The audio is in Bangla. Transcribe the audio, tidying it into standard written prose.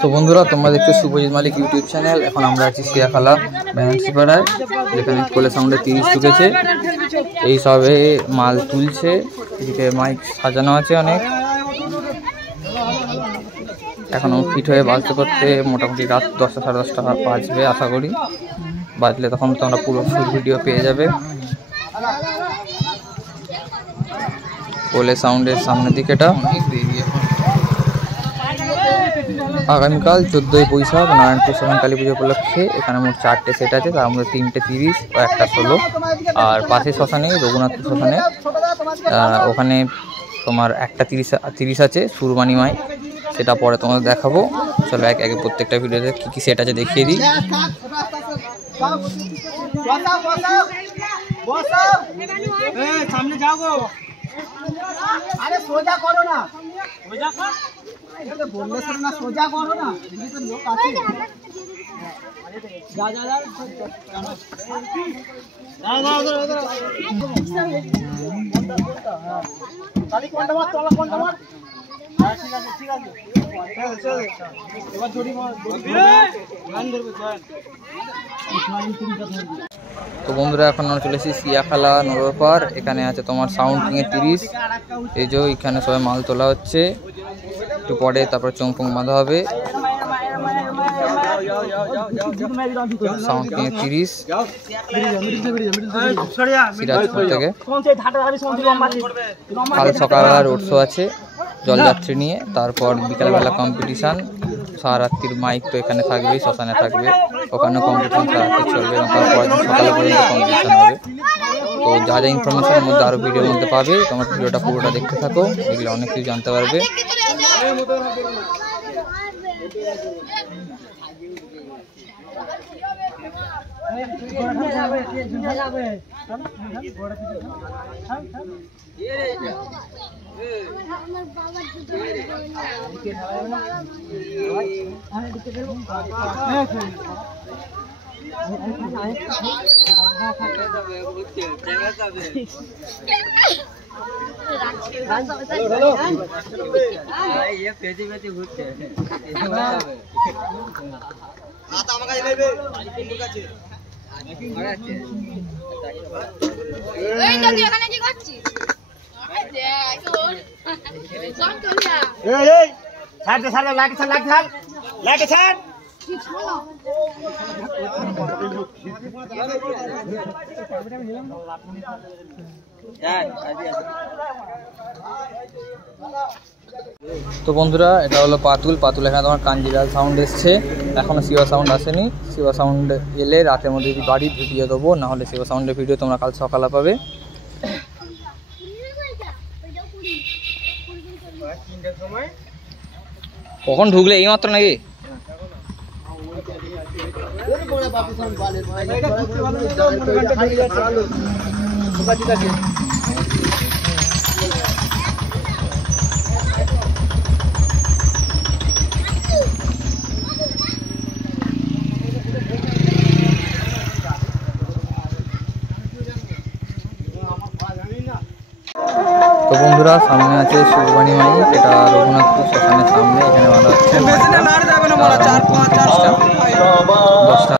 তো বন্ধুরা, তোমরা দেখছো শুভজিৎ মালিক ইউটিউব চ্যানেল। এখন আমরা আছি সিয়াখালা ব্যানার্সিপাড়ায়, যেখানে কোলে সাউন্ডে 30 ঢুকেছে। এই সবে মাল তুলছে, এদিকে মাইক সাজানো আছে অনেক। এখনও ফিট হয়ে বাজতে করতে মোটামুটি রাত 10টা সাড়ে 10টা বাজবে আশা করি। বাজলে তখন তোমরা পুরো ফুল ভিডিও পেয়ে যাবে। কোলে সাউন্ডের সামনের দিকেটা আগামীকাল 14ই বৈশাখ নারায়ণপুর শ্মশান কালী পুজো উপলক্ষে এখানে মোট 4টে সেট আছে, তার মধ্যে 3টে 30 ও একটা 16। আর পাশের শ্মশানে রঘুনাথপুর শ্মশানে ওখানে তোমার একটা 30 আছে সুরবানি মাই, সেটা পরে তোমাদের দেখাবো। চলো এক একে প্রত্যেকটা ভিডিওতে কী কী সেট আছে দেখিয়ে দিই। সামনে যাও গো, আরে সোজা করো না, সোজা কর, এটা বললে শুনো না, সোজা করো না, এদিকে তো লোক আছে। যা যা যা খালি কোনটা মার, তলা কোনটা মার। হ্যাঁ ঠিক আছে ঠিক আছে, চল এবার জড়ি মার, গান ধরবে জয়েন। তো বন্ধুরা, এখন আমরা চলে এসেছি সিয়াখালা নরপার। এখানে আছে তোমার সাউন্ড কিংয়ের 30। এই যে এখানে সবাই মাল তোলা হচ্ছে, একটু পরে তারপর চংপং বাঁধা হবে। সাউন্ড কিংয়ের 30 সিরাজপুর থেকে। কাল সকালবেলা রোড শো আছে জলযাত্রী নিয়ে, তারপর বিকালবেলা কম্পিটিশান। সারারাত্রির মাইক তো এখানে থাকবেই, শ্মশানে থাকবে, ওখানেও কম্পিটিশান সারারাত্রি চলবে এবং তারপরের দিন সকালে পর্যন্ত কম্পিটিশান হবে। তো যা যা ইনফরমেশনের মধ্যে আরও ভিডিওর মধ্যে পাবে, তোমার ভিডিওটা পুরোটা দেখতে থাকো, এগুলো অনেক কিছু জানতে পারবে। তো বন্ধুরা, এটা হলো পাতুল। এখানে তোমার কাঞ্জিলাল সাউন্ড এসছে, এখনো শিবা সাউন্ড আসেনি। শিবা সাউন্ড এলে রাতের মধ্যে যদি বাড়ি ভিডিও দেবো, নাহলে শিবা সাউন্ডের ভিডিও তোমরা কাল সকালে পাবে। কখন ঢুকলে এইমাত্র নাকি? তো বন্ধুরা, সামনে আছে সুরবানি মাইক, এটা রঘুনাথপুর শ্মশানের সামনে, এখানে বাঁধা হচ্ছে 10টা